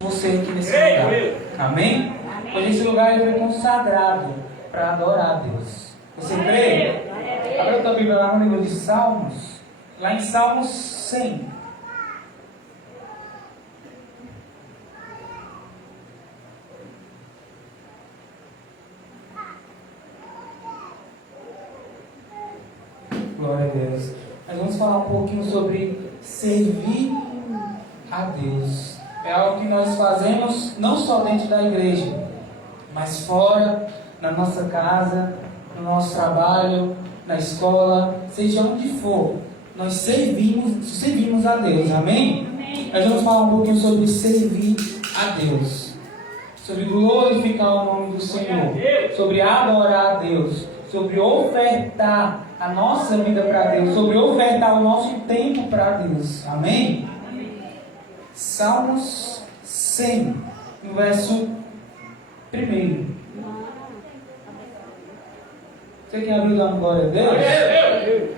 você aqui nesse lugar. Amém? Pois esse lugar foi consagrado para adorar a Deus. Você crê? Abra a tua Bíblia lá no livro de Salmos. Lá em Salmos 100. Glória a Deus. Nós vamos falar um pouquinho sobre servir a Deus. É algo que nós fazemos não só dentro da igreja, mas fora, na nossa casa, no nosso trabalho, na escola, seja onde for. Nós servimos a Deus. Amém? Nós vamos falar um pouquinho sobre servir a Deus, sobre glorificar o nome do Senhor, sobre adorar a Deus, sobre ofertar a nossa vida para Deus, sobre ofertar o nosso tempo para Deus. Amém? Salmos 100, no verso 1. Você quer abrir lá no Glória a Deus?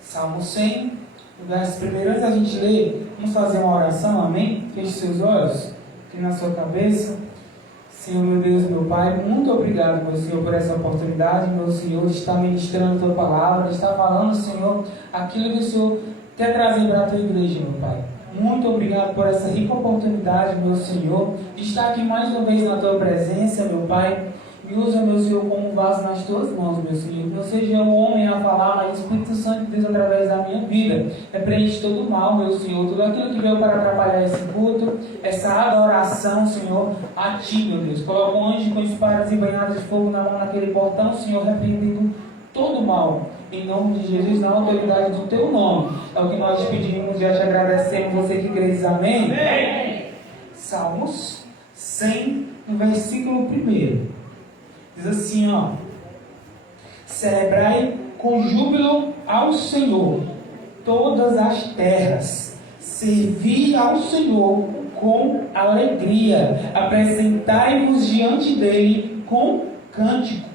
Salmo 100, no verso 1. Antes da gente ler, vamos fazer uma oração, amém? Feche seus olhos, aqui na sua cabeça. Senhor, meu Deus, meu Pai, muito obrigado, meu Senhor, por essa oportunidade, meu Senhor, de estar ministrando a Tua palavra, de estar falando, Senhor, aquilo que o Senhor quer trazer para a Tua igreja, meu Pai. Muito obrigado por essa rica oportunidade, meu Senhor, de estar aqui mais uma vez na Tua presença, meu Pai. Me usa, meu Senhor, como um vaso nas Tuas mãos, meu Senhor. Que não seja eu homem a falar, mas o Espírito Santo de Deus através da minha vida. Repreende todo o mal, meu Senhor. Tudo aquilo que veio para atrapalhar esse culto, essa adoração, Senhor, a Ti, meu Deus. Coloca um anjo com espadas e banhadas de fogo na mão naquele portão, Senhor, repreendendo todo o mal. Em nome de Jesus, na autoridade do Teu nome. É o que nós te pedimos e já te agradecemos. Você que crê, amém? Amém. Salmos 100, no versículo 1. Diz assim, ó: celebrai com júbilo ao Senhor todas as terras, servi ao Senhor com alegria, apresentai-vos diante dele com cântico.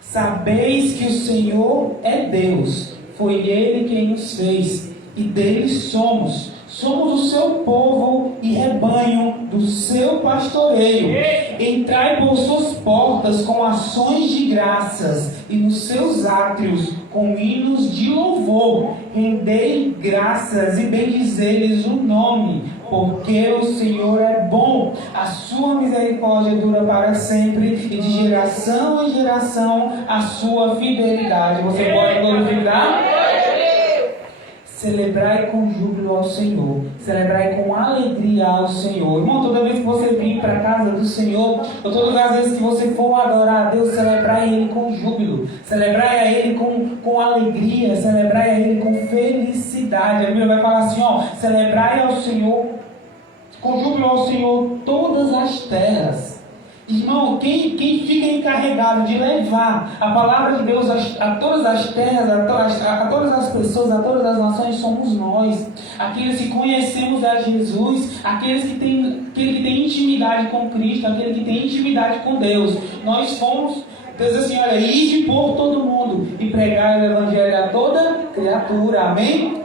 Sabeis que o Senhor é Deus, foi ele quem nos fez, e dele somos o seu povo e rebanho do seu pastoreio. Entrai por suas portas com ações de graças e nos seus átrios com hinos de louvor. Rendei graças e bendizei-lhes o nome, porque o Senhor é bom, a sua misericórdia dura para sempre, e de geração em geração a sua fidelidade. Você pode glorificar? Celebrai com júbilo ao Senhor, celebrai com alegria ao Senhor. Irmão, toda vez que você vir para a casa do Senhor, ou todas as vezes que você for adorar a Deus, celebrai Ele com júbilo, celebrai a Ele com alegria, celebrai a Ele com felicidade. A Bíblia vai falar assim, ó: celebrai ao Senhor, com júbilo ao Senhor, todas as terras. Irmão, quem fica encarregado de levar a palavra de Deus a todas as terras, a todas as pessoas, a todas as nações, somos nós. Aqueles que conhecemos a Jesus, aquele que tem intimidade com Cristo, aquele que tem intimidade com Deus. Nós fomos, Deus assim, olha, ide por todo mundo e pregar o Evangelho a toda criatura. Amém?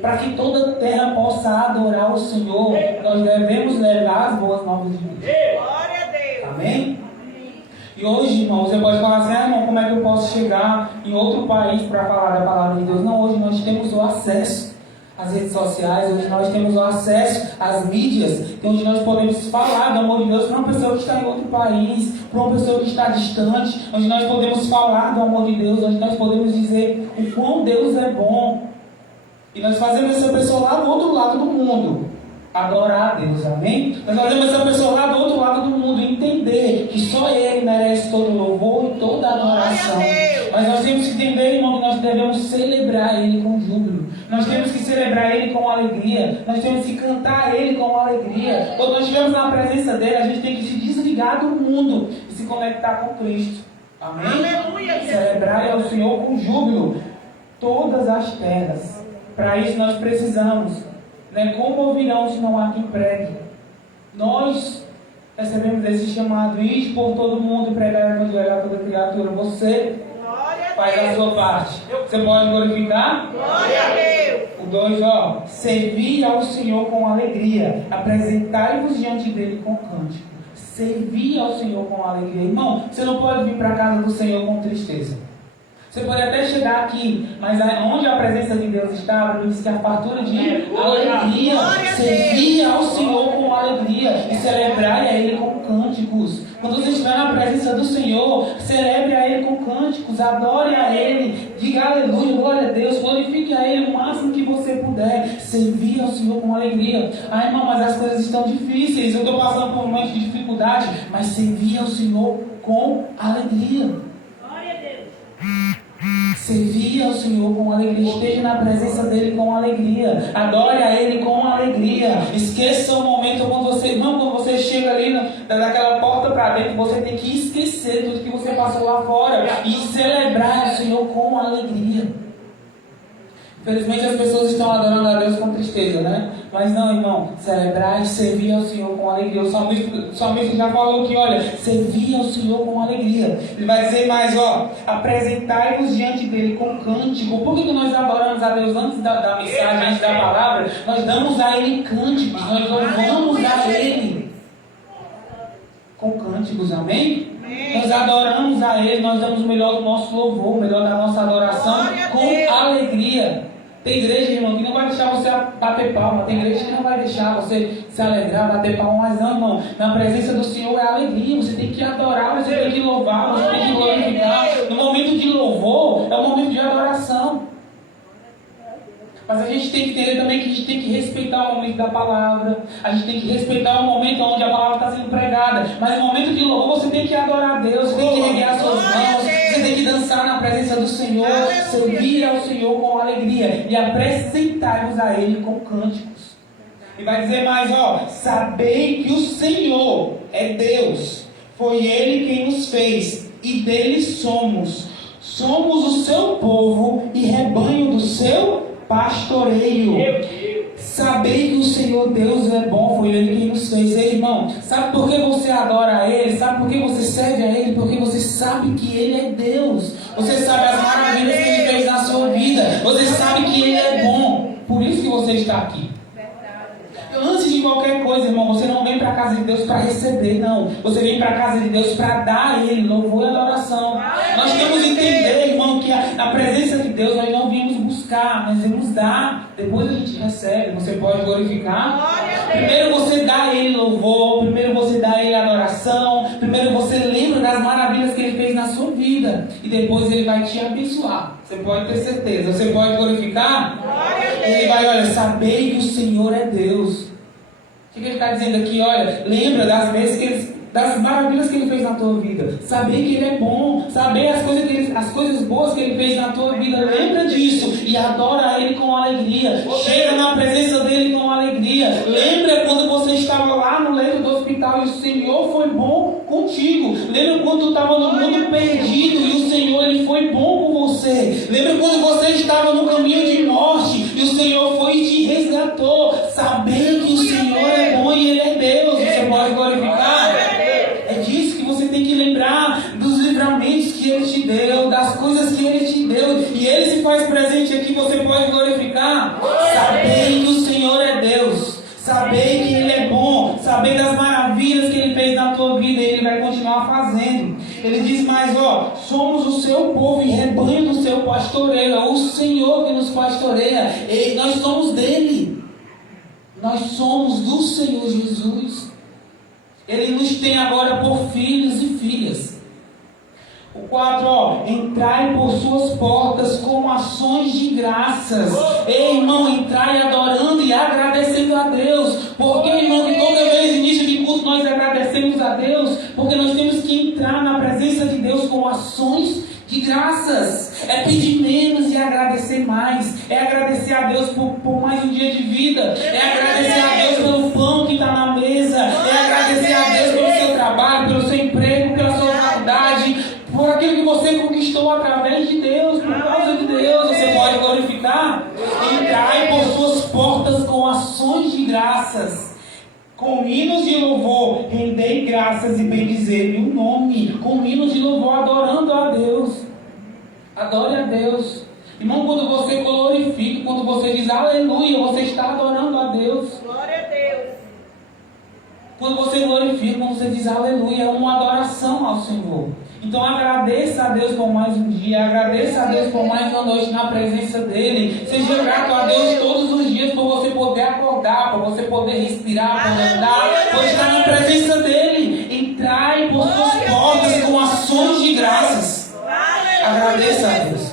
Para que toda a terra possa adorar o Senhor, nós devemos levar as boas novas de Deus. Amém? E hoje, irmão, você pode falar assim: irmão, como é que eu posso chegar em outro país para falar da palavra de Deus? Não, hoje nós temos o acesso às redes sociais, hoje nós temos o acesso às mídias, onde nós podemos falar do amor de Deus para uma pessoa que está em outro país, para uma pessoa que está distante, onde nós podemos falar do amor de Deus, onde nós podemos dizer o quão Deus é bom. E nós fazemos essa pessoa lá do outro lado do mundo adorar a Deus, amém? Nós fazemos essa pessoa lá do outro lado do mundo entender que só Ele merece todo louvor e toda adoração. Mas nós temos que entender, irmão, que nós devemos celebrar Ele com júbilo. Nós temos que celebrar Ele com alegria. Nós temos que cantar Ele com alegria. Quando nós estivermos na presença dEle, a gente tem que se desligar do mundo e se conectar com Cristo. Amém? Aleluia. Celebrar ao Senhor com júbilo todas as terras. Para isso nós precisamos, como ouvirão se não há quem pregue? Nós recebemos esse chamado: ir por todo mundo e pregar o Evangelho a toda criatura. Você faz a sua parte. Você pode glorificar? Glória a Deus. O 2, ó. Servi ao Senhor com alegria. Apresentai-vos diante dele com cântico. Servi ao Senhor com alegria. Irmão, você não pode vir para a casa do Senhor com tristeza. Você pode até chegar aqui, mas onde a presença de Deus está, a Bíblia diz que a fartura de alegria. Servir ao Senhor com alegria e celebrar a Ele com cânticos. Quando você estiver na presença do Senhor, celebre a Ele com cânticos, adore a Ele, diga aleluia, glória a Deus, glorifique a Ele o máximo que você puder. Servir ao Senhor com alegria. Ah, irmão, mas as coisas estão difíceis, eu estou passando por um momento de dificuldade, mas servir ao Senhor com alegria. Servir ao Senhor com alegria. Esteja na presença dEle com alegria. Adore a Ele com alegria. Esqueça o momento quando você, irmão, quando você chega ali daquela porta para dentro, você tem que esquecer tudo que você passou lá fora e celebrar o Senhor com alegria. Infelizmente as pessoas estão adorando a Deus com tristeza, né? Mas não, irmão, celebrar e servir ao Senhor com alegria. O salmista já falou que, olha, servir ao Senhor com alegria. Ele vai dizer mais, ó, apresentai-vos diante dele com cântico. Por que nós adoramos a Deus antes da mensagem, antes da palavra? Nós damos a Ele cânticos, nós louvamos a Ele com cânticos, amém? Nós adoramos a Ele, nós damos o melhor do nosso louvor, o melhor da nossa adoração com alegria. Tem igreja, irmão, que não vai deixar você bater palma. Tem igreja que não vai deixar você se alegrar, bater palma. Mas não, irmão, na presença do Senhor é alegria. Você tem que adorar, você tem que louvar, você tem que glorificar. No momento de louvor, é o momento de adoração. Mas a gente tem que entender também que a gente tem que respeitar o momento da palavra. A gente tem que respeitar o momento onde a palavra está sendo pregada. Mas no momento de louvor você tem que adorar a Deus. Você tem que erguer as suas mãos. Você tem que dançar na presença do Senhor. Servir ao Senhor com alegria. E apresentar-vos a Ele com cânticos. E vai dizer mais, ó. Sabei que o Senhor é Deus. Foi Ele quem nos fez. E dele somos. Somos o seu povo e rebanho do seu pastoreio. Sabei que o Senhor Deus é bom, foi Ele quem nos fez. Ei, irmão, sabe por que você adora a Ele? Sabe por que você serve a Ele? Porque você sabe que Ele é Deus. Você sabe as maravilhas que Ele fez na sua vida. Você sabe que Ele é bom. Por isso que você está aqui. Antes de qualquer coisa, irmão, você não vem para a casa de Deus para receber, não. Você vem para a casa de Deus para dar a Ele louvor e adoração. Nós temos que entender, irmão, que na presença de Deus nós não viemos buscar, nós viemos dar. Depois a gente recebe. Você pode glorificar. Primeiro você dá a Ele louvor, primeiro você dá a Ele adoração, primeiro você lembra das maravilhas que Ele fez na sua vida. E depois Ele vai te abençoar. Você pode ter certeza. Você pode glorificar. Ele vai, olha, saber que o Senhor é Deus. O que ele está dizendo aqui? Olha, lembra das vezes das maravilhas que Ele fez na tua vida. Saber que Ele é bom. Saber as coisas boas que Ele fez na tua vida. Lembra disso. E adora Ele com alegria. Chega na presença dEle com alegria. Lembra quando você estava lá no leito do hospital e o Senhor foi bom contigo. Lembra quando tu estava no mundo perdido e o Senhor Ele foi bom com você. Lembra quando você estava no caminho de morte e o Senhor foi e te resgatou. Saber que o Senhor é bom e Ele é Deus. Você pode glorificar. É disso que você tem que lembrar, dos livramentos que Ele te deu, das coisas que Ele te deu, e Ele se faz presente aqui. Você pode glorificar. Saber que o Senhor é Deus, saber que Ele é bom, saber das maravilhas que Ele fez na tua vida, e Ele vai continuar fazendo. Ele diz mais, ó, somos o seu povo e rebanho do seu pastoreio. É o Senhor que nos pastoreia, e nós somos dele, nós somos do Senhor Jesus. Ele nos tem agora por filhos e filhas. O 4, ó, entrai por suas portas com ações de graças. Ei, irmão, entrai adorando e agradecendo a Deus. Porque, irmão, que toda vez início de culto nós agradecemos a Deus, porque nós temos que entrar na presença de Deus com ações de graças. É pedir menos e agradecer mais. É agradecer a Deus por mais um dia de vida. É agradecer a Deus pelo pão que está na mesa. É agradecer a Deus pelo seu trabalho, pelo seu emprego, pela sua faculdade, por aquilo que você conquistou através de Deus, por causa de Deus. Você pode glorificar. Entrai por suas portas com ações de graças, com hinos de louvor, rendei graças e bendizei o nome. Com hinos de louvor, adorando a Deus. Adore a Deus. Irmão, quando você glorifica, quando você diz aleluia, você está adorando a Deus. Glória a Deus. Quando você glorifica, quando você diz aleluia, é uma adoração ao Senhor. Então agradeça a Deus por mais um dia, agradeça a Deus por mais uma noite na presença dele. Seja grato a Deus todos os dias por você poder acordar, por você poder respirar, por andar, por estar na presença dele. Entrai por suas portas com ações de graças. Agradeça a Deus.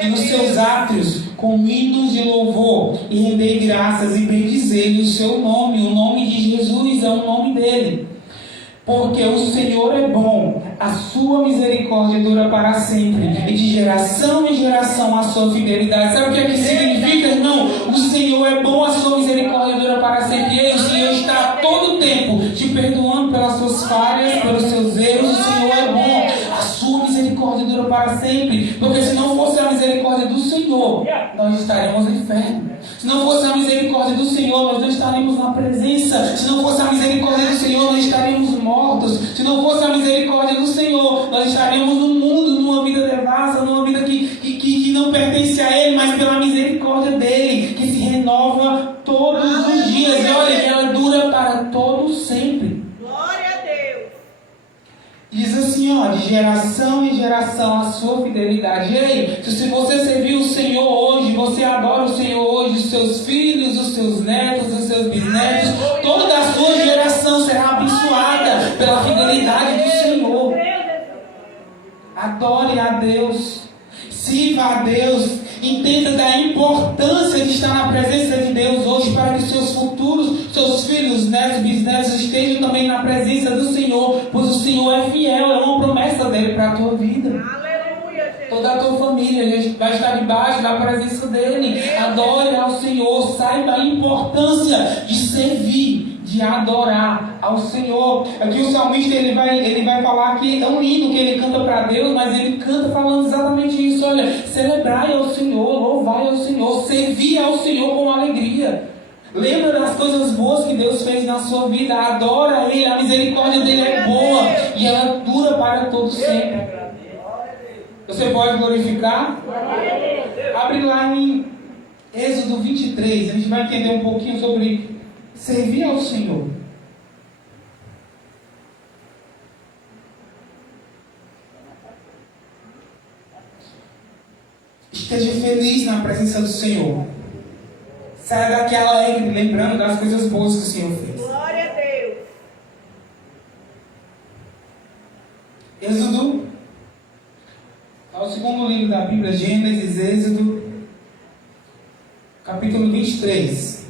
E nos seus átrios com hinos de louvor, e rendei graças e bendizei o seu nome. O nome de Jesus é o nome dele. Porque o Senhor é bom, a sua misericórdia dura para sempre, e de geração em geração a sua fidelidade. Sabe o que é que significa, irmão? O Senhor é bom, a sua misericórdia dura para sempre. E o Senhor está a todo tempo te perdoando pelas suas falhas, pelos seus erros. O Senhor é bom, a sua misericórdia dura para sempre. Porque se não fosse a misericórdia do Senhor, nós estaremos no inferno. Se não fosse a misericórdia do Senhor, nós não estaremos na presença. Se não fosse a misericórdia do Senhor, nós estaremos mortos. Se não fosse a misericórdia do Senhor, nós estaremos no mundo, numa vida devassa, numa vida que não pertence a Ele, mas pela misericórdia dEle, que se renova todos os dias. E olha, ela dura para todos sempre. Glória a Deus. Diz assim, ó, de geração em geração a sua fidelidade. Ei, se você servir o Senhor hoje, você adora o Senhor hoje, os seus filhos, os seus netos, os seus bisnetos, toda a sua geração será abençoada pela fidelidade do Senhor. Adore a Deus, sirva a Deus, entenda da importância de estar na presença de Deus hoje, para que seus futuros, seus filhos, netos, bisnetos estejam também na presença do Senhor, pois o Senhor é fiel, é uma promessa dele para a tua vida. Aleluia, Jesus. Toda a tua família vai estar debaixo da presença dele. Adore ao Senhor, saiba a importância de servir, de adorar ao Senhor. Aqui o salmista ele vai falar que é um hino que ele canta para Deus, mas ele canta falando exatamente isso. Olha, celebrai ao Senhor, louvai ao Senhor, servir ao Senhor com alegria. Lembra das coisas boas que Deus fez na sua vida, adora Ele, a misericórdia dele é boa e ela dura para todo sempre. Você pode glorificar? Abre lá em Êxodo 23, a gente vai entender um pouquinho sobre servir ao Senhor. Esteja feliz na presença do Senhor. Saia daqui alegre, lembrando das coisas boas que o Senhor fez. Glória a Deus. Êxodo, é o segundo livro da Bíblia, Gênesis, Êxodo, capítulo 23.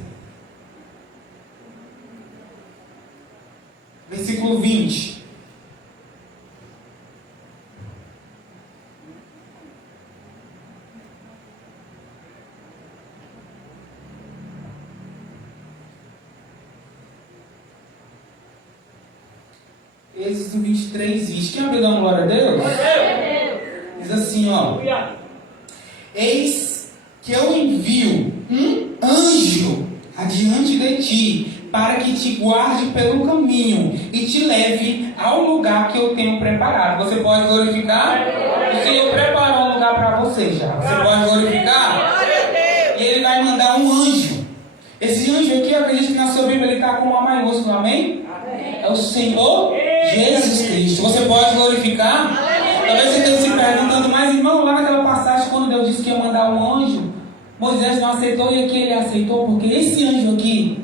Versículo 20. Êxodo 23, 20. Quem abriu, dá uma glória a Deus? Diz assim, ó. Eis que eu envio um anjo adiante de ti, para que te guarde pelo caminho e te leve ao lugar que eu tenho preparado. Você pode glorificar? O Senhor preparou um lugar para você já. Você pode glorificar? E Ele vai mandar um anjo. Esse anjo aqui, eu acredito que na sua Bíblia ele está com uma maiúscula, amém? É o Senhor Jesus Cristo. Você pode glorificar? Talvez você esteja se perguntando, mas irmão, lá naquela passagem, quando Deus disse que ia mandar um anjo, Moisés não aceitou e aqui ele aceitou, porque esse anjo aqui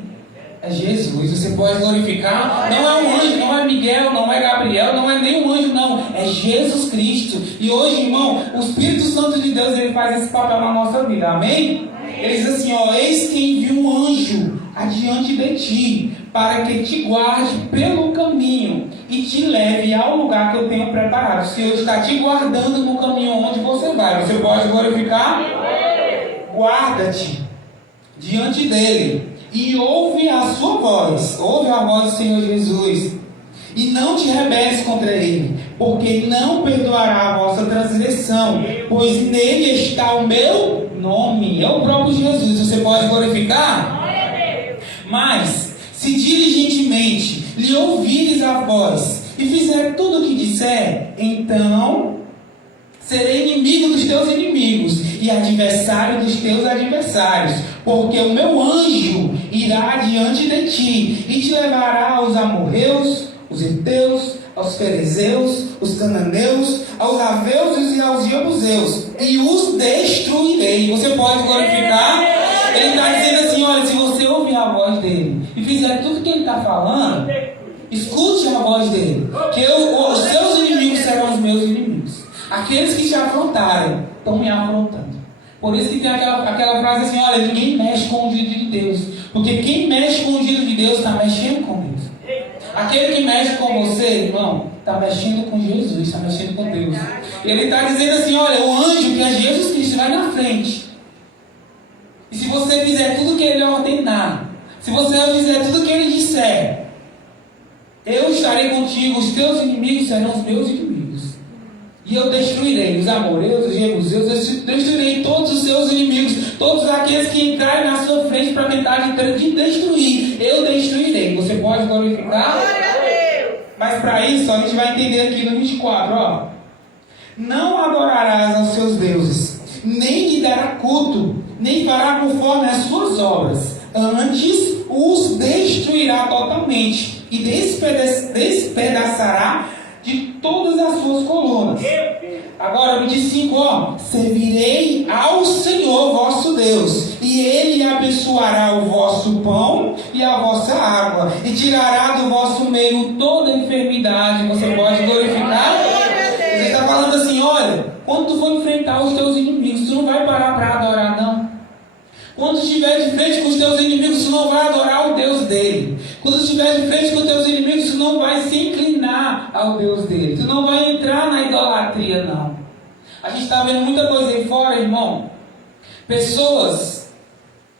é Jesus. Você pode glorificar? Não é um anjo, não é Miguel, não é Gabriel, não é nenhum anjo, não. É Jesus Cristo. E hoje, irmão, o Espírito Santo de Deus, ele faz esse papel na nossa vida. Amém? Ele diz assim, ó, eis que envio um anjo adiante de ti, para que te guarde pelo caminho e te leve ao lugar que eu tenho preparado. O Senhor está te guardando no caminho onde você vai. Você pode glorificar? Guarda-te diante dele e ouve a sua voz. Ouve a voz do Senhor Jesus. E não te rebeles contra ele, porque não perdoará a vossa transgressão, pois nele está o meu nome. É o próprio Jesus. Você pode glorificar? Mas, se diligentemente lhe ouvires a voz e fizer tudo o que disser, então Serei inimigo dos teus inimigos e adversário dos teus adversários, porque o meu anjo irá diante de ti e te levará aos amorreus, os heteus, aos ferezeus, os cananeus, aos aveus e aos jebuseus, e os destruirei. Você pode glorificar? Ele está dizendo assim, olha, se você ouvir a voz dele e fizer tudo que ele está falando, escute a voz dele, que os seus inimigos serão os meus inimigos. Aqueles que te afrontarem, estão me afrontando. Por isso que tem aquela frase assim, olha, ninguém mexe com o ungido de Deus, porque quem mexe com o ungido de Deus está mexendo com Deus. Aquele que mexe com você, irmão, está mexendo com Jesus, está mexendo com Deus. Ele está dizendo assim, olha, o anjo que é Jesus Cristo vai na frente. E se você fizer tudo que ele ordenar, se você fizer tudo que ele disser, eu estarei contigo, os teus inimigos serão os meus inimigos. E eu destruirei os amoreus, os jebuseus, eu destruirei todos os seus inimigos, todos aqueles que entrarem na sua frente para tentar te destruir, eu destruirei. Você pode glorificar? Glória a Deus. Mas para isso, a gente vai entender aqui no 24, ó. Não adorarás aos seus deuses, nem lhe dará culto, nem fará conforme as suas obras. Antes os destruirá totalmente e despedaçará de todas as suas colunas. Agora, 25, ó. Servirei ao Senhor vosso Deus, e Ele abençoará o vosso pão e a vossa água, e tirará do vosso meio toda enfermidade. Você pode glorificar? Ele está falando assim, olha, quando tu for enfrentar os teus inimigos, tu não vai parar para adorar, não. Quando estiver de frente com os teus inimigos, tu não vai adorar o Deus dele. Quando estiver de frente com os teus inimigos, tu não vai se inclinar ao Deus dele. Tu não vai entrar na idolatria, não. A gente está vendo muita coisa aí fora, irmão. Pessoas,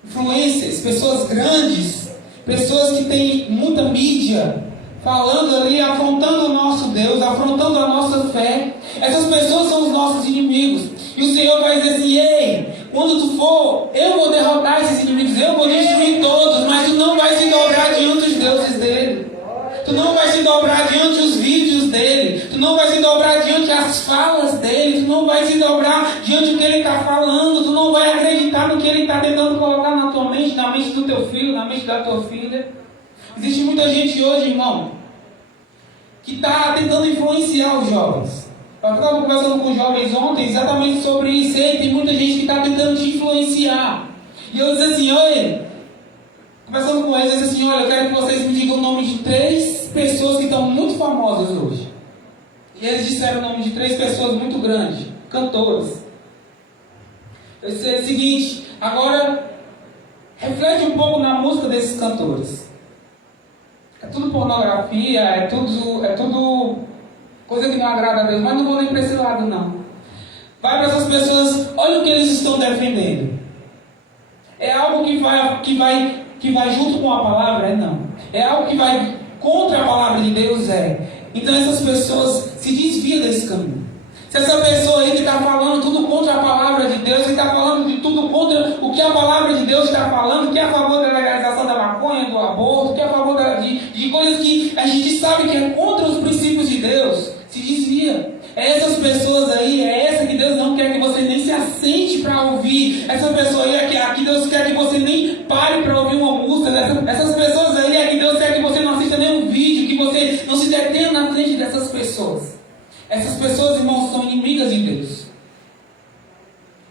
influências, pessoas grandes, pessoas que têm muita mídia, falando ali, afrontando o nosso Deus, afrontando a nossa fé. Essas pessoas são os nossos inimigos. E o Senhor vai dizer assim, ei, quando tu for, eu vou derrotar esses inimigos, eu vou destruir todos, mas tu não vai se dobrar diante dos deuses dele. Tu não vai se dobrar diante dos vídeos dele. Tu não vai se dobrar diante das falas dele. Tu não vai se dobrar diante do que ele está falando. Tu não vai acreditar no que ele está tentando colocar na tua mente, na mente do teu filho, na mente da tua filha. Existe muita gente hoje, irmão, que está tentando influenciar os jovens. Eu estava conversando com os jovens ontem exatamente sobre isso. E tem muita gente que está tentando te influenciar. E eu disse assim, olha, conversando com eles, eu disse assim, olha, eu quero que vocês me digam o nome de 3 pessoas que estão muito famosas hoje. E eles disseram o nome de 3 pessoas muito grandes, cantoras. Eu disse o seguinte, agora, reflete um pouco na música desses cantores. É tudo pornografia, é tudo coisa que não agrada a Deus, mas não vou nem para esse lado, não. Vai para essas pessoas, olha o que eles estão defendendo. É algo que vai junto com a palavra? É não. É algo que vai contra a palavra de Deus? É. Então essas pessoas se desviam desse caminho. Se essa pessoa aí que está falando tudo contra a palavra de Deus, que está falando de tudo contra o que a palavra de Deus está falando, que é a favor da legalização da maconha, do aborto, que é a favor de coisas que a gente sabe que é contra os princípios de Deus, se desvia. Essas pessoas aí, é essa que Deus não quer que você nem se assente para ouvir. Essa pessoa aí é que Deus quer que você nem pare para ouvir uma música. Essas pessoas aí é que Deus quer que você não assista nenhum vídeo, que você não se detenha na frente dessas pessoas. Essas pessoas, irmãos, são inimigas de Deus.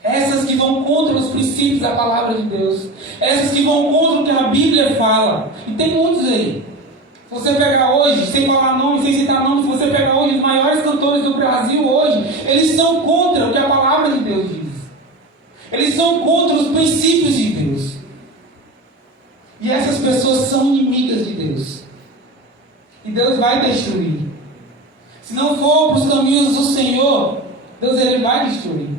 Essas que vão contra os princípios da palavra de Deus. Essas que vão contra o que a Bíblia fala. E tem muitos aí. Se você pegar hoje, sem falar nome, sem citar nome, se você pegar hoje os maiores cantores do Brasil hoje, eles são contra o que a palavra de Deus diz. Eles são contra os princípios de Deus. E essas pessoas são inimigas de Deus. E Deus vai destruir. Se não for para os caminhos do Senhor, Deus ele vai destruir.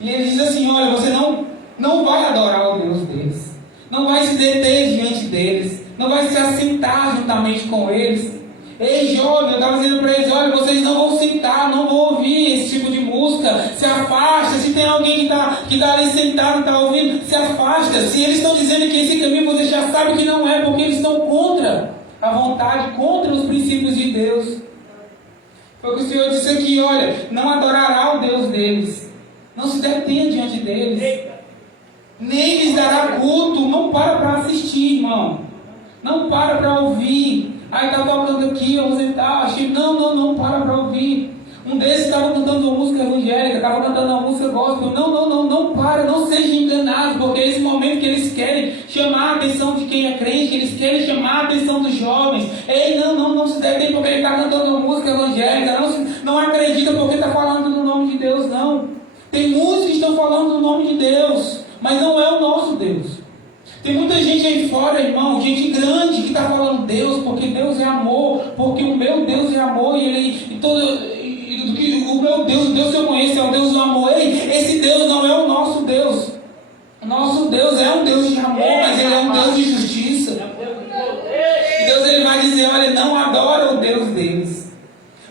E ele diz assim, olha, você não vai adorar o Deus deles. Não vai se deter diante deles. Não vai se assentar juntamente com eles. Ei, jovem, eu estava dizendo para eles, olha, vocês não vão sentar, não vão ouvir esse tipo de música. Se afasta. Se tem alguém que está ali sentado e está ouvindo, se afasta. Se eles estão dizendo que esse caminho você já sabe que não é, porque eles estão contra a vontade, contra os princípios de Deus. Foi o que o Senhor disse aqui, olha, não adorará o Deus deles, não se detenha diante deles, nem lhes dará culto. Não para assistir, irmão, não para ouvir. Aí está tocando aqui, você está achando, não, para ouvir. Um desses estava cantando uma música evangélica, estava cantando uma música gospel. Não para, não seja enganado, porque é esse momento que eles querem chamar a atenção de quem é crente, que eles querem chamar a atenção dos jovens. Ei, não se detém porque ele está cantando uma música evangélica, não acredita porque está falando no nome de Deus, não. Tem muitos que estão falando no nome de Deus, mas não é o nosso Deus. Tem muita gente aí fora, irmão, gente grande que está falando Deus, porque Deus é amor, porque o meu Deus é amor, o meu Deus, o Deus que eu conheço é o Deus do amor. Ei, esse Deus não é o nosso Deus. O nosso Deus é um Deus de amor, mas ele é um Deus de justiça. E Deus ele vai dizer, olha, não adora o Deus deles.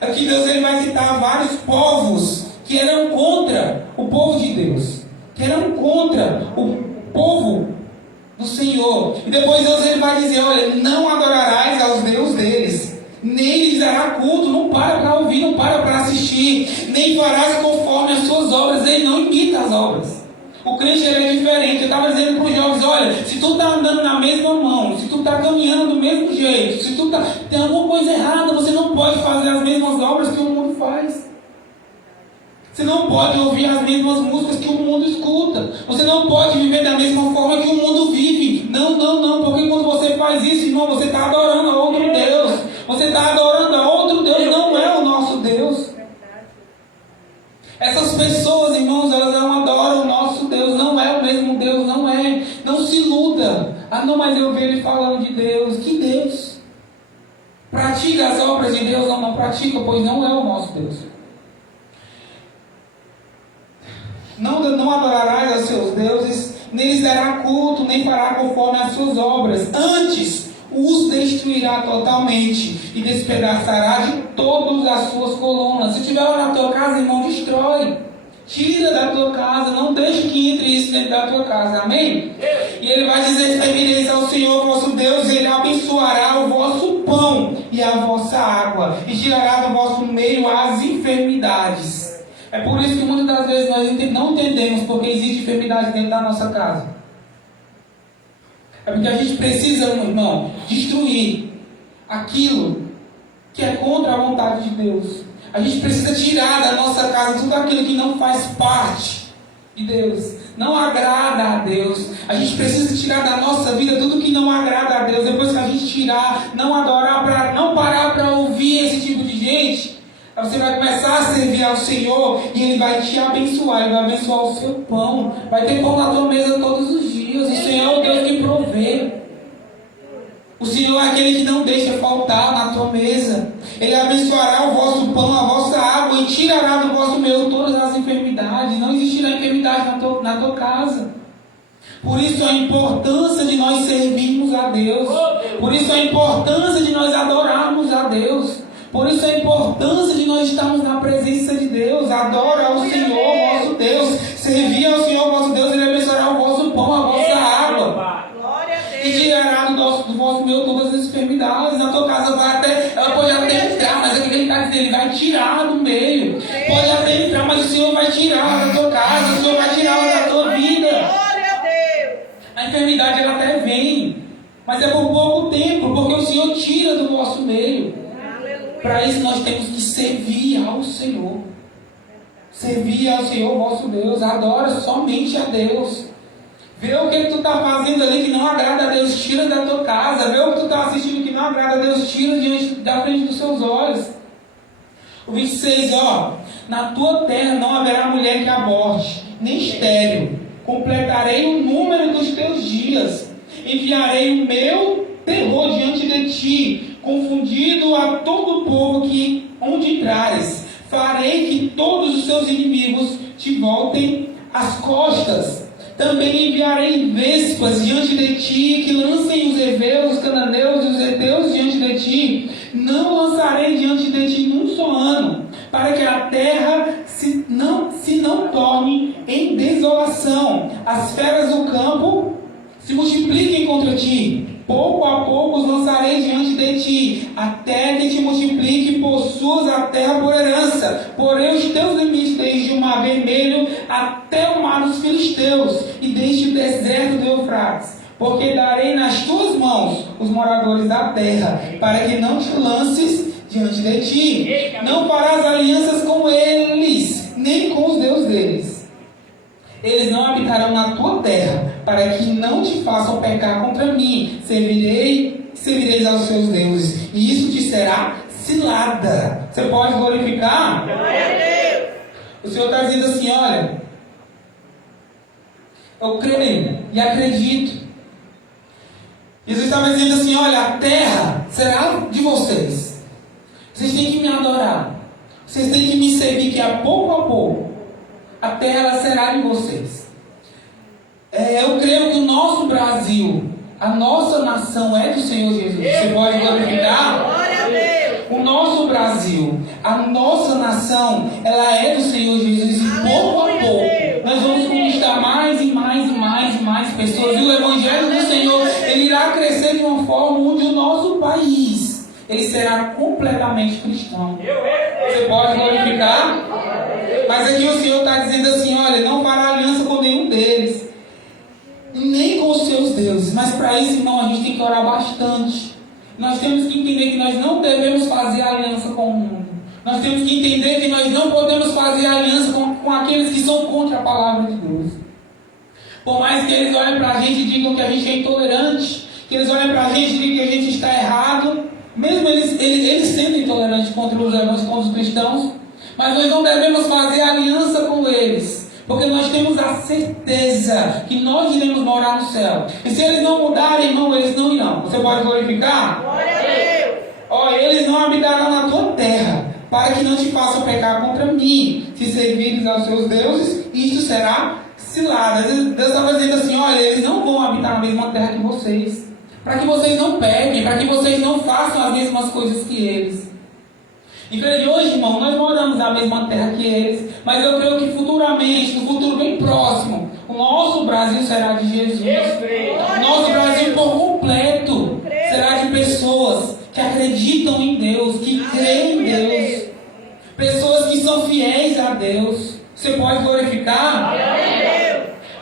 Aqui Deus ele vai citar vários povos que eram contra o povo de Deus, que eram contra o povo do Senhor. E depois Deus ele vai dizer, olha, não adorarás aos deuses deles, nem lhes dará culto. Não para ouvir, não para assistir, nem farás conforme as suas obras. Ele não imita as obras. O crente ele é diferente. Eu estava dizendo para os jovens, olha, se tu está andando na mesma mão, se tu está caminhando do mesmo jeito, se tu tem alguma coisa errada, você não pode fazer as mesmas obras que o mundo faz. Você não pode ouvir as mesmas músicas que o mundo escuta. Você não pode viver da mesma forma que o mundo vive. Não, porque quando você faz isso, irmão, você está adorando a outro Deus. Você está adorando a outro Deus, não é o nosso Deus. Essas pessoas, irmãos, elas não adoram o nosso Deus, não é o mesmo Deus, não é. Não se iluda. Ah, não, mas eu vi ele falando de Deus. Que Deus? Pratica as obras de Deus? Não pratica, pois não é o nosso Deus. Não adorarás aos seus deuses, nem lhes dará culto, nem fará conforme as suas obras. Antes, os destruirá totalmente e despedaçará de todas as suas colunas. Se tiver lá na tua casa, irmão, destrói. Tira da tua casa, não deixe que entre isso dentro da tua casa. Amém? E ele vai dizer, servireis ao Senhor vosso Deus, ele abençoará o vosso pão e a vossa água, e tirará do vosso meio as enfermidades. É por isso que muitas das vezes nós não entendemos porque existe enfermidade dentro da nossa casa. É porque a gente precisa, irmão, destruir aquilo que é contra a vontade de Deus. A gente precisa tirar da nossa casa tudo aquilo que não faz parte de Deus, não agrada a Deus. A gente precisa tirar da nossa vida tudo que não agrada a Deus. Depois que a gente tirar, não adorar, não parar para ouvir esse tipo de gente, você vai começar a servir ao Senhor e Ele vai te abençoar. Ele vai abençoar o seu pão. Vai ter pão na tua mesa todos os dias. O Senhor é o Deus que provê. O Senhor é aquele que não deixa faltar na tua mesa. Ele abençoará o vosso pão, a vossa água, e tirará do vosso meio todas as enfermidades. Não existirá enfermidade na tua casa. Por isso a importância de nós servirmos a Deus. Por isso a importância de nós adorarmos a Deus. Por isso a importância de nós estarmos na presença de Deus. Adora ao Senhor vosso Deus. Servir ao Senhor vosso Deus. Ele abençoará o vosso pão, a vossa água. E tirará do vosso meio todas as enfermidades. Na tua casa ela pode até entrar, mas aquele que ele está dizendo, ele vai tirar do meio. Pode até entrar, mas o Senhor vai tirar da tua casa. O Senhor vai tirar da tua vida. A enfermidade ela até vem, mas é por pouco tempo, porque o Senhor tira do nosso meio. Para isso nós temos que servir ao Senhor. Servir ao Senhor vosso Deus. Adora somente a Deus. Vê o que tu está fazendo ali que não agrada a Deus, tira da tua casa. Vê o que tu está assistindo que não agrada a Deus, tira da frente dos seus olhos. O 26, na tua terra não haverá mulher que aborte, nem estéril. Completarei o número dos teus dias. Enviarei o meu terror diante de ti, confundido a todo o povo que onde entrares. Farei que todos os seus inimigos te voltem as costas. Também enviarei vespas diante de ti, que lancem os heveus, os cananeus e os heteus diante de ti. Não lançarei diante de ti num só ano, para que a terra se não torne em desolação. As feras do campo se multipliquem contra ti. pouco a pouco os lançarei diante de ti, até que te multiplique e possuas a terra por herança. Porém os teus limites desde o mar vermelho até o mar dos filisteus, e desde o deserto do Eufrates. Porque darei nas tuas mãos os moradores da terra, para que não te lances diante de ti. Não farás alianças com eles, nem com os deuses deles. Eles não habitarão na tua terra, para que não te façam pecar contra mim. Servireis aos seus deuses, e isso te será cilada. Você pode glorificar? Glória a Deus. O Senhor está dizendo assim, olha, eu creio e acredito. Jesus estava dizendo assim, olha, a terra será de vocês. Vocês têm que me adorar. Vocês têm que me servir, que a pouco a terra ela será de vocês. Eu creio que o nosso Brasil, a nossa nação é do Senhor Jesus. Você pode glorificar? Glória a Deus. O nosso Brasil, a nossa nação, ela é do Senhor Jesus. E pouco a pouco, nós vamos conquistar mais e mais e mais e mais pessoas. E o Evangelho do Senhor, ele irá crescer de uma forma onde o nosso país, ele será completamente cristão. Você pode glorificar? Mas aqui o Senhor está dizendo assim, olha, não fará aliança com nenhum deles, nem com os seus deuses. Mas para isso, irmão, a gente tem que orar bastante. Nós temos que entender que nós não devemos fazer aliança com o mundo. Nós temos que entender que nós não podemos fazer aliança com aqueles que são contra a palavra de Deus. Por mais que eles olhem para a gente e digam que a gente é intolerante, que eles olhem para a gente e digam que a gente está errado, mesmo eles sendo intolerantes contra os evangélicos, contra os cristãos, mas nós não devemos fazer aliança com eles, porque nós temos a certeza que nós iremos morar no céu. E se eles não mudarem, irmão, eles não irão. Você pode glorificar? Glória a Deus. Eles não habitarão na tua terra, para que não te façam pecar contra mim. Se servires aos seus deuses, isto será cilada. Deus estava dizendo assim, olha, eles não vão habitar na mesma terra que vocês, para que vocês não pequem, para que vocês não façam as mesmas coisas que eles. Diferente de hoje, irmão, nós moramos na mesma terra que eles, mas eu creio que futuramente, no futuro bem próximo, o nosso Brasil será de Jesus. O nosso Brasil por completo será de pessoas que acreditam em Deus, que creem em Deus, pessoas que são fiéis a Deus. Você pode glorificar?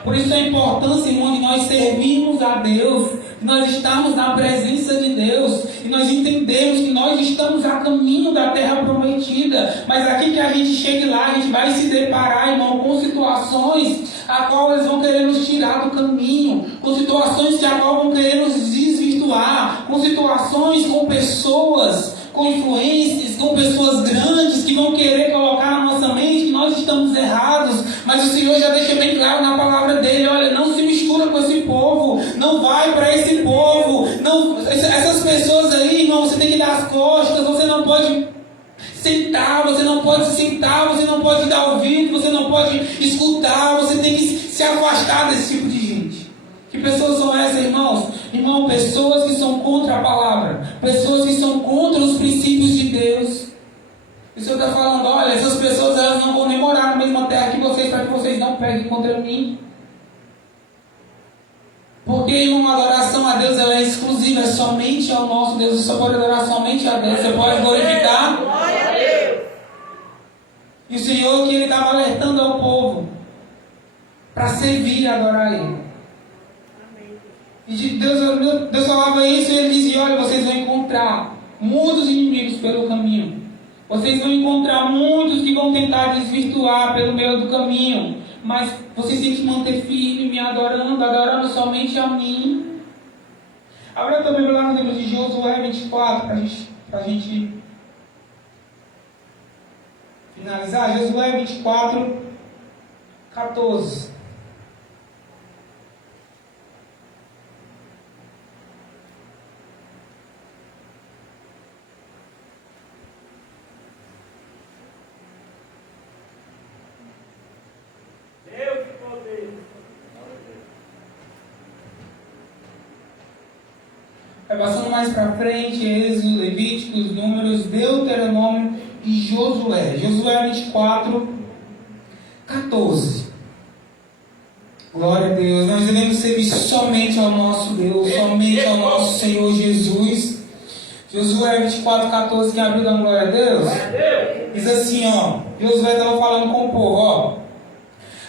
Por isso a importância, irmão, de nós servirmos a Deus, de nós estarmos na presença de Deus, e nós entendemos que nós estamos a caminho da terra prometida, mas aqui que a gente chegue lá, a gente vai se deparar, irmão, com situações a qual eles vão querer nos tirar do caminho, com situações que a qual vão querer nos desvirtuar, com situações, com pessoas, com influências, com pessoas grandes que vão querer colocar na nossa mente que nós estamos errados, mas o Senhor já deixa bem claro na palavra dele, olha, não se mistura com esse povo, não vai para esse povo, não, essas pessoas aí, irmão, você tem que dar as costas, você não pode sentar, você não pode sentar, você não pode dar ouvido, você não pode escutar, você tem que se afastar desse tipo de gente. Que pessoas são essas, irmãos? Irmão, pessoas que são contra a palavra, pessoas que são contra os princípios de Deus. O Senhor está falando, olha, essas pessoas elas não vão nem morar na mesma terra que vocês, para que vocês não peguem contra mim. Porque, irmão, a adoração a Deus ela é exclusiva, é somente ao nosso Deus. Você só pode adorar somente a Deus, você pode glorificar. Glória a Deus. E o Senhor que Ele estava alertando ao povo para servir e adorar Ele. E Deus falava isso e Ele dizia, olha, vocês vão encontrar muitos inimigos pelo caminho. Vocês vão encontrar muitos que vão tentar desvirtuar pelo meio do caminho. Mas vocês têm que manter firme, me adorando somente a mim. Abra também lá no livro de Josué 24, para a gente finalizar. Josué 24, 14. Vai passando mais para frente, Êxodo, Levíticos, Números, Deuteronômio e Josué. Josué 24, 14. O Glória a Deus. Nós iremos servir somente ao nosso Deus, somente ao nosso Senhor Jesus. Josué 24:14, quem abriu, dá glória a Deus? Diz assim, ó. Josué estava falando com o povo, ó.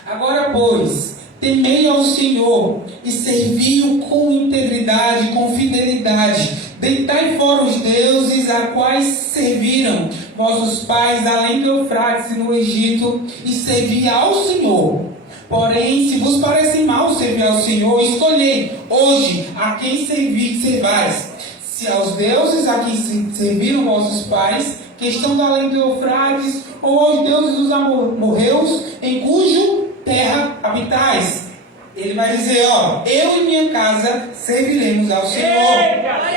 Agora, pois, temei ao Senhor e servi-o com integridade, com fidelidade. Deitai fora os deuses a quais serviram vossos pais, além do Eufrates no Egito, e servi ao Senhor. Porém, se vos parece mal servir ao Senhor, escolhei hoje a quem servais. Se aos deuses a quem serviram vossos pais, que estão além do Eufrates, ou aos deuses dos amorreus, em cujo terra habitais. Ele vai dizer, ó, eu e minha casa serviremos ao Senhor.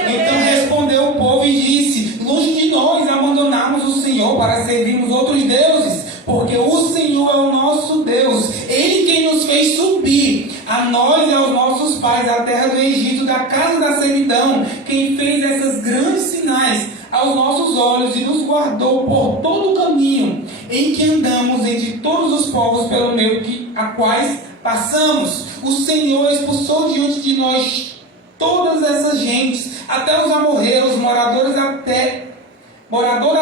Então respondeu o povo e disse, longe de nós abandonarmos o Senhor para servirmos outros deuses, porque o Senhor é o nosso Deus, Ele quem nos fez subir, a nós e aos nossos pais, da terra do Egito, da casa da servidão, quem fez essas grandes sinais aos nossos olhos e nos guardou por todo o caminho em que andamos entre todos os povos pelo meio a quais passamos. O Senhor expulsou diante de nós todas essas gentes, até os amorreus, morador da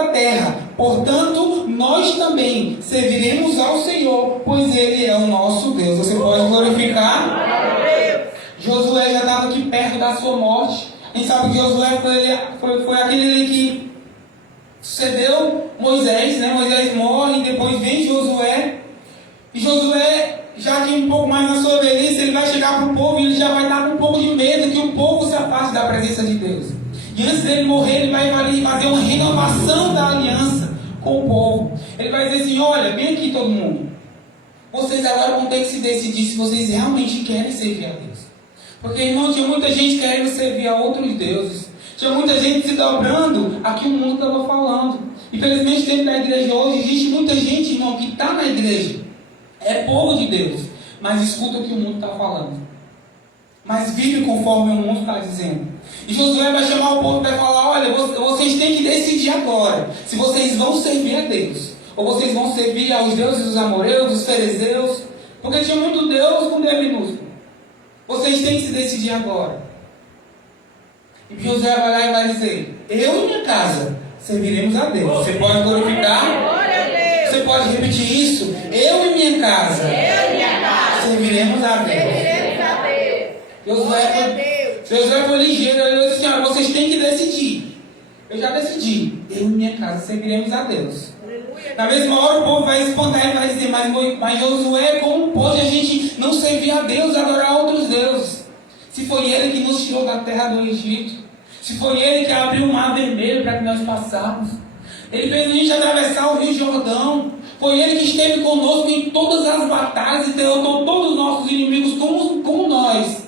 terra. Portanto, nós também serviremos ao Senhor, pois Ele é o nosso Deus. Você pode glorificar? Josué já estava aqui perto da sua morte. A gente sabe que Josué foi aquele que sucedeu Moisés, né? Moisés morre e depois vem Josué. E Josué, já que um pouco mais na sua velhice, ele vai chegar para o povo e ele já vai estar com um pouco de medo que o povo se afaste da presença de Deus. E antes dele morrer, ele vai fazer uma renovação da aliança com o povo. Ele vai dizer assim, olha, vem aqui todo mundo. Vocês agora vão ter que se decidir se vocês realmente querem servir a Deus. Porque, irmão, tinha muita gente querendo servir a outros deuses. Tinha muita gente se dobrando a que o mundo estava falando. Infelizmente, dentro da igreja hoje, existe muita gente, irmão, que está na igreja. É povo de Deus, mas escuta o que o mundo está falando. Mas vive conforme o mundo está dizendo. E Josué vai chamar o povo e vai falar, olha, vocês têm que decidir agora se vocês vão servir a Deus, ou vocês vão servir aos deuses dos amorreus, dos fariseus, porque tinha muito Deus com D minúsculo. Vocês têm que se decidir agora. E Josué vai lá e vai dizer, eu e minha casa serviremos a Deus. Você pode glorificar? Você pode repetir isso? Eu e minha casa serviremos a Deus. Josué foi ligeiro. Ele disse assim, vocês têm que decidir. Eu já decidi. Eu e minha casa serviremos a Deus. Na mesma hora o povo vai espantar e vai dizer, mas Josué, como pode a gente não servir a Deus, adorar outros deuses? Se foi Ele que nos tirou da terra do Egito, se foi Ele que abriu o mar vermelho para que nós passássemos, Ele fez a gente atravessar o Rio Jordão, foi Ele que esteve conosco em todas as batalhas e derrotou todos os nossos inimigos como nós.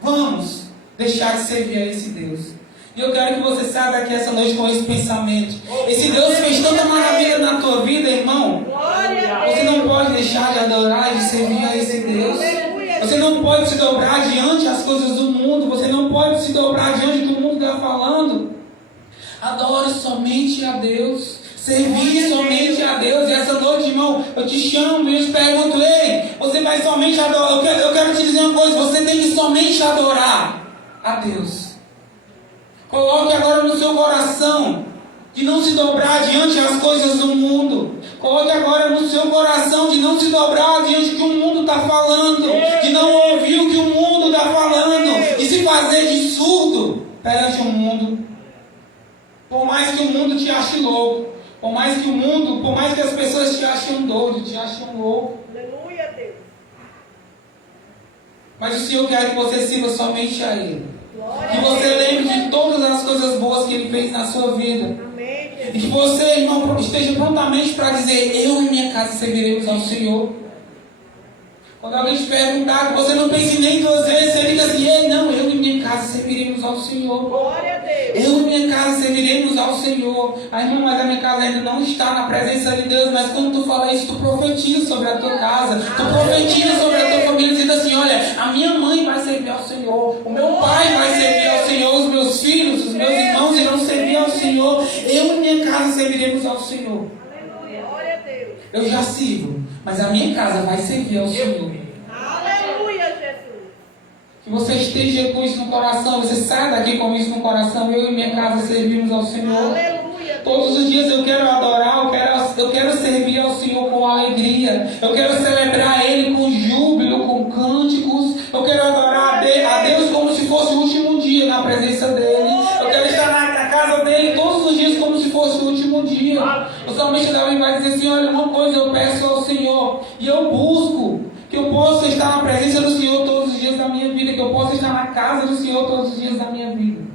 Vamos deixar de servir a esse Deus. E eu quero que você saia daqui essa noite com esse pensamento. Esse Deus fez tanta maravilha na tua vida, irmão. Você não pode deixar de adorar e de servir a esse Deus. Você não pode se dobrar diante das coisas do mundo. Você não pode se dobrar diante do que o mundo está falando. Adore somente a Deus. Servir somente a Deus. E essa noite, irmão, eu te chamo e eu te pergunto, ei, você vai somente adorar? Eu quero te dizer uma coisa, você tem que somente adorar a Deus. Coloque agora no seu coração de não se dobrar diante das coisas do mundo. Coloque agora no seu coração de não se dobrar diante do que o mundo está falando, de não ouvir o que o mundo está falando, de se fazer de surdo perante o mundo. Por mais que o mundo te ache louco, por mais que as pessoas te achem doido, te achem louco. Aleluia, Deus. Mas o Senhor quer que você sirva somente a Ele. Que você lembre de todas as coisas boas que Ele fez na sua vida. Amém. E que você, irmão, esteja prontamente para dizer, eu e minha casa serviremos ao Senhor. Quando alguém te perguntar, que você não pense nem duas vezes, você diga assim, não, eu e minha casa serviremos ao Senhor. Glória a Deus. Eu e minha casa serviremos ao Senhor. Aí, irmão, mas a minha casa ainda não está na presença de Deus. Mas quando tu fala isso, tu profetiza sobre a tua casa. Tu profetiza sobre a tua família, dizendo assim, olha, a minha mãe vai servir ao Senhor. O meu pai vai servir ao Senhor. Os meus filhos, os meus irmãos irão servir ao Senhor. Eu e minha casa serviremos ao Senhor. Aleluia. Glória a Deus. Eu já sirvo, mas a minha casa vai servir ao Senhor. Que você esteja com isso no coração, você sai daqui com isso no coração. Eu e minha casa servimos ao Senhor. Aleluia. Todos os dias eu quero adorar, eu quero servir ao Senhor com alegria. Eu quero celebrar Ele com júbilo, com cânticos. Eu quero adorar a Deus como se fosse o último dia na presença dEle. Eu quero estar na casa dEle todos os dias como se fosse o último dia. O salmista Davi vai dizer assim: olha, uma coisa eu peço ao Senhor e eu busco, que eu possa estar na presença do Senhor todos os dias da minha vida, que eu possa estar na casa do Senhor todos os dias da minha vida.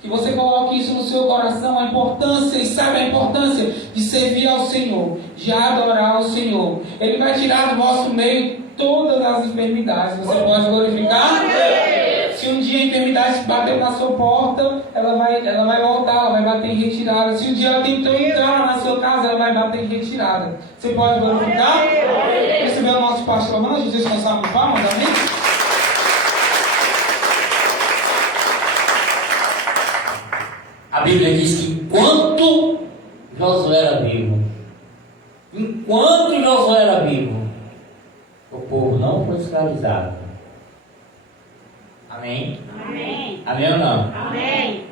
Que você coloque isso no seu coração, a importância, e sabe a importância de servir ao Senhor, de adorar ao Senhor. Ele vai tirar do vosso meio todas as enfermidades. Você pode glorificar? Se um dia a enfermidade bateu na sua porta, ela vai voltar, ela vai bater em retirada. Se um dia ela tentou entrar na sua casa, ela vai bater em retirada. Você pode glorificar? Recebeu o nosso pastor, vamos Jesus com salve de palmas, amém? A Bíblia diz que enquanto Josué era vivo, o povo não foi escravizado. Amém? Amém. Amém ou não? Amém.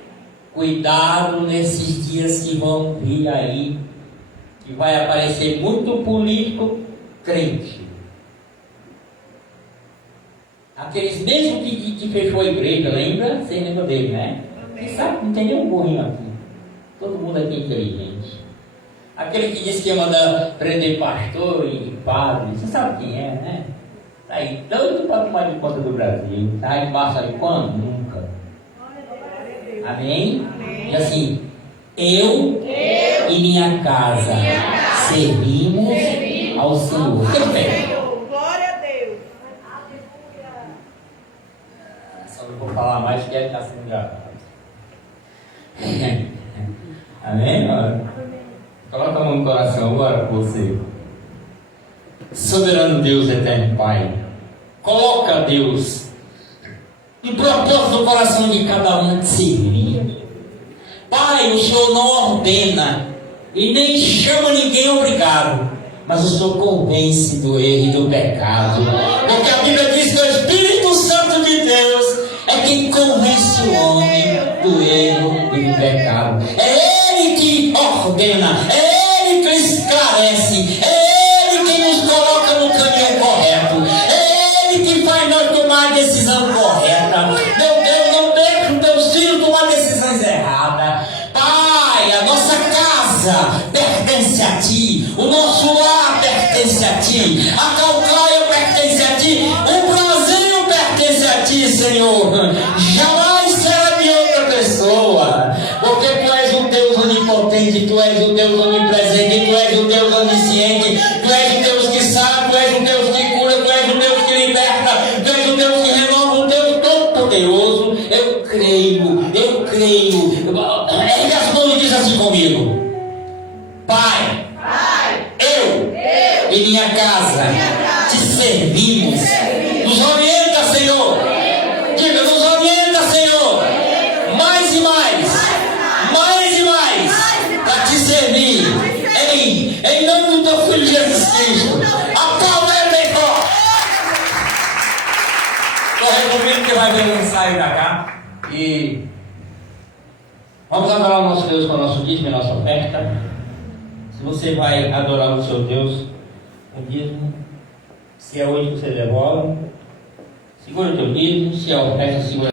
Cuidado nesses dias que vão vir aí, que vai aparecer muito político crente. Aqueles mesmo que fechou a igreja, lembra? Você lembra dele, né? Você sabe, não tem nenhum burrinho aqui. Todo mundo aqui é inteligente. Aquele que disse que ia mandar prender pastor e padre, você sabe quem é, né? Está aí doido para tomar de conta do Brasil. Está aí embaixo de quando? Nunca. Amém? E assim, eu e minha casa servimos ao Senhor. Senhor, glória a Deus. Só não vou falar mais que está sendo gravado. Amém? Coloca a mão no coração agora com você. Soberano Deus, eterno Pai, coloca, Deus, um propósito no coração de cada um de servir. Pai, o Senhor não ordena e nem chama ninguém obrigado, mas o Senhor convence do erro e do pecado, porque a Bíblia diz que o Espírito Santo de Deus é quem convence o homem do erro e do pecado. É Ele que ordena, é Ele que esclarece, é Ele que nos coloca no caminho correto, é Ele que faz nós tomar a decisão correta. Meu Deus, não deixe os teus filhos tomar decisões erradas. Pai, a nossa casa pertence a Ti, o nosso lar pertence a Ti, a Calcaia pertence a Ti, o Brasil pertence a Ti, Senhor. Jamais será de outra pessoa, porque Tu és o Deus onipotente, Tu és o Deus onipresente, Tu és o Deus onisciente, Tu és o Deus que sabe, Tu és o Deus que cura, Tu és o Deus que liberta, Tu és o Deus que renova, o Deus todo-poderoso. Eu creio. Ergue as mãos e diz assim comigo: Pai, eu e minha casa Te servimos. Nos orienta, Senhor. Diga, nos orienta, Senhor. Mais e mais, para Te servir. Em nome do Teu Filho Jesus Cristo. Aplauda bem forte. Estou recomendando que vai ver um ensaio pra cá. E vamos adorar o nosso Deus com o nosso dízimo e a nossa oferta. Se você vai adorar o seu Deus com dízimo, se é hoje que você devolve, segura o teu dízimo. Se é oferta, segura.